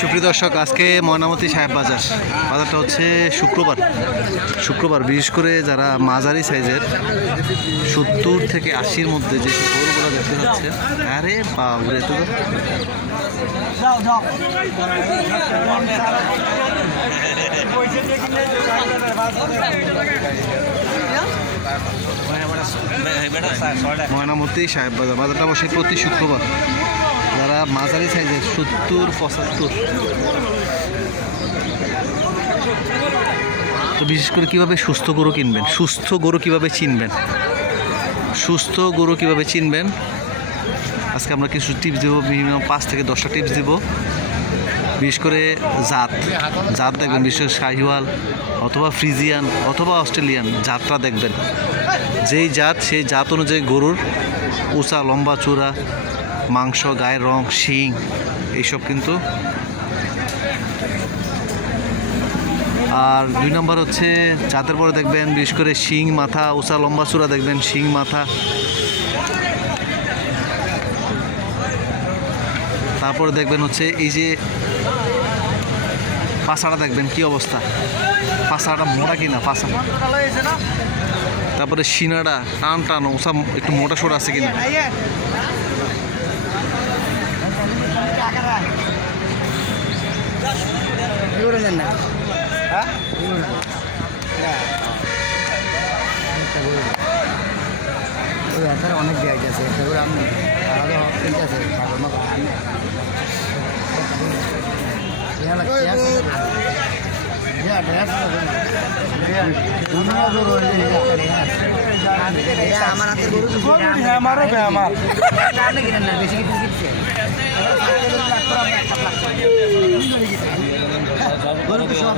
সুপ্রিয় দর্শক, আজকে ময়নামতি সাহেব বাজার। বাজারটা হচ্ছে শুক্রবার। শুক্রবার, বিশেষ করে যারা মাঝারি সাইজের, সত্তর থেকে আশির মধ্যে যে গরুগুলো দেখতে পাচ্ছে আরে বাবরে তো ময়নামতি সাহেব বাজার। বাজারটা বসে প্রতি শুক্রবার। যারা মাঝারি সাইজের, সত্তর, পঁচাত্তর। তো বিশেষ করে কীভাবে সুস্থ গরু কিনবেন? সুস্থ গরু কীভাবে চিনবেন? সুস্থ গরু কীভাবে চিনবেন? আজকে আমরা কিছু টিপস দেবো মিনিমাম পাঁচ থেকে দশটা টিপস দেবো। বিশেষ করে জাত। জাত দেখবেন, বিশেষ করে শাহিওয়াল অথবা ফ্রিজিয়ান অথবা অস্ট্রেলিয়ান, জাতটা দেখবেন। যেই জাত, সেই জাত অনুযায়ী গরুর উঁচা, লম্বা চূড়া, মাংস, গায়ের রং, শিং, এইসব কিন্তু। আর দুই নম্বর হচ্ছে, জাতের পরে দেখবেন, বিশেষ করে শিং মাথা, উঁচা, লম্বা চূড়া দেখবেন, শিং মাথা। তারপরে দেখবেন হচ্ছে, এই যে পাছাটা দেখবেন কি অবস্থা? পাশাটা মোটা কিনা? পাশা তারপরে সিনাটা টান টান ওসব একটু মোটা সোটা আছে কিনা? অনেক দেওয়া গেছে সেগুলো আমি আলাদা ঠিক আছে আমার হাতে গরু আমারও আমার বেশি কিছু কিনছে গরু তো সব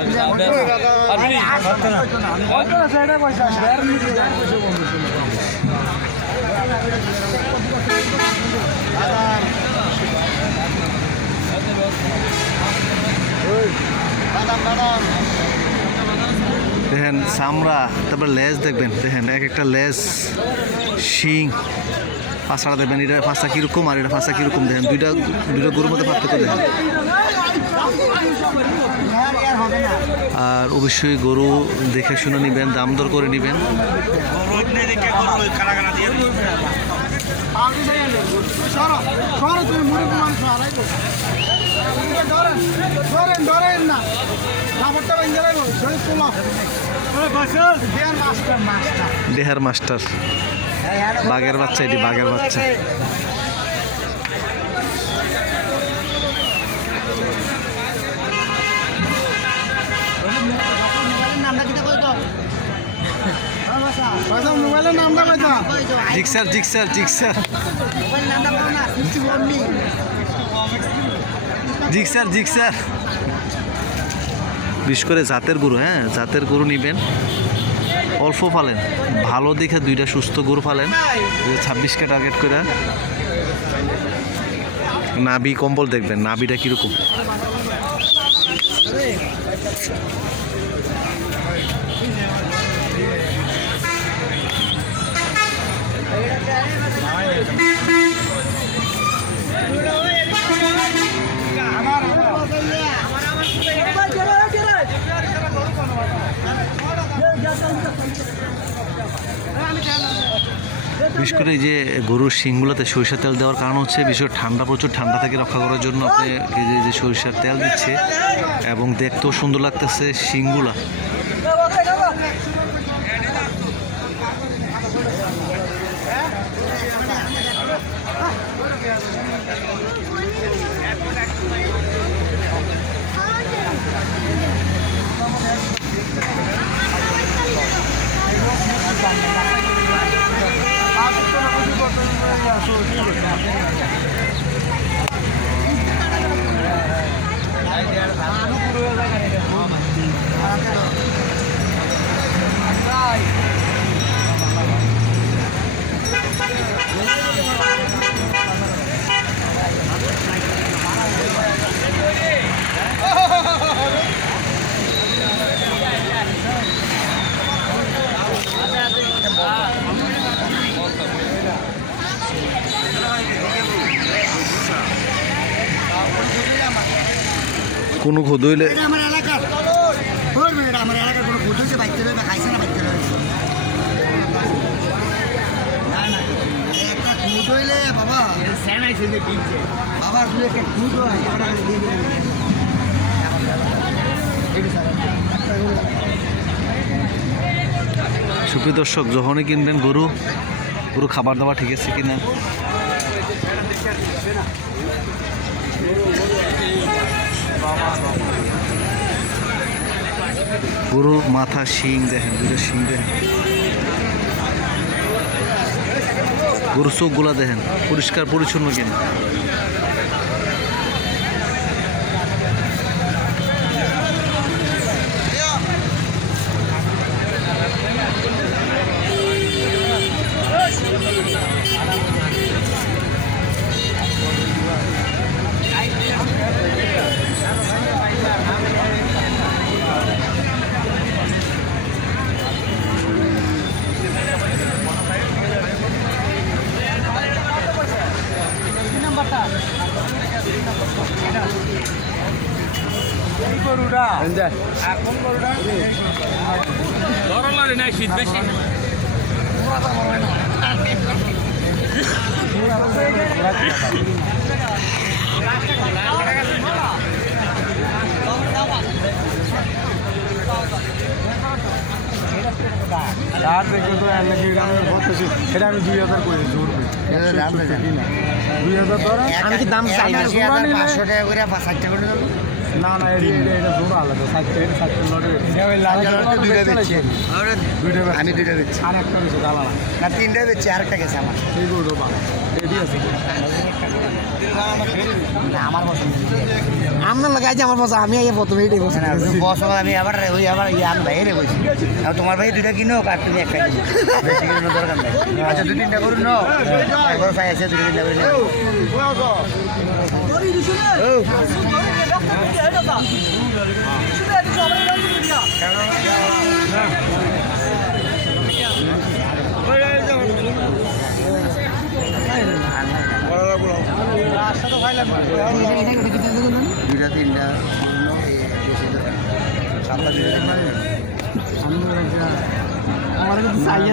দেখেন চামড়া, তারপরে লেজ দেখবেন, দেখেন, এক একটা লেজ, শিং, পাঁচটা দেখবেন, এটা পাঁচটা কীরকম আর এটা পাঁচটা কীরকম, দেখেন, দুইটা দুইটা গরুর মধ্যে পার্থক্য দেখেন। আর অবশ্যই গরু দেখে শুনে নেবেন, দাম দর করে নেবেন। দেহার মাস্টার। বাঘের বাচ্চা এটি বাঘের বাচ্চা। Gixxer Gixxer Gixxer. জিক্সার বিশেষ করে জাতের গরু হ্যাঁ? জাতের গরু নিবেন। অল্প ফালেন ভালো দেখে দুইটা সুস্থ গরু ফালেন ছাব্বিশকে টার্গেট করে। নাবি কম্বল দেখবেন নাবিটা কীরকম? বিশেষ করে এই যে গরুর শিংগুলোতে সরিষার তেল দেওয়ার কারণ হচ্ছে বিশেষ ঠান্ডা, প্রচুর ঠান্ডা থেকে রক্ষা করার জন্য আপনি এই যে সরিষার তেল দিচ্ছে এবং দেখতেও সুন্দর লাগতেছে শিংগুলা Thank you. পুরো কোনো ক্ষত হইলে আমার এলাকার। এলাকার কোনো বাইতে খাইছে না বাইতে হইলে বাবা বাবা তুই একটা খুঁজ হয় দর্শক যখনই কিনবেন গরু গরু খাবার দাবার ঠিক আছে কিনা? গরুর মাথা শিং দেখেন দুটো শিং দেখেন। গরুর চোখগুলা দেখেন পরিষ্কার পরিচ্ছন্ন কিনা। রাত দেখে তো নাকি আমি দুই হাজার করে জোর করি দুই হাজার আমি কি দাম চাই না? পাঁচশো টাকা করে বা ষাটটা করে দেবো। না না এটা এটা জোর আলাদা ষাটটা এটা ষাটটা লটে দুইটা দিচ্ছি। আমি দুইটা দিচ্ছি। আর একটা বেশি দালালা না তিনটা আর একটা গেছে আমার। এই গরু ভালো এটি আছে আমার পছন্দ আপনার লাগাইছে আমার পছন্দ আমি এই প্রথমে এটাই পছন্দ বস আমি আবার ওই আবার ইয়ে আমি ভাইয়েরে বলছি আর তোমার ভাই দুইটা কিনো আর তুমি একটা কিনো বেশি কিনো দরকার নাই। আচ্ছা দুই তিনটা করুন নো? একবার চাই আছে দুই তিনটা করে নাও। দুইটা তিনটা। আমার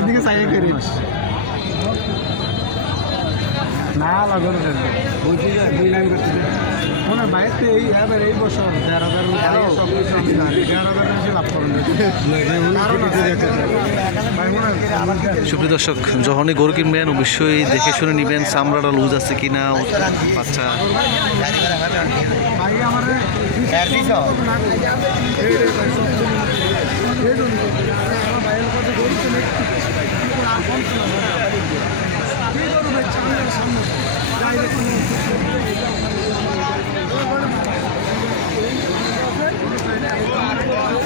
দিকে সাইয়া করি। না মনে বাইরে এই এবার এই বছর দেড় হাজার সুপ্রিয় দর্শক যখনই গরু কিনবেন অবশ্যই দেখে শুনে নেবেন চামড়াটা লুজ আছে কিনা বাচ্চা।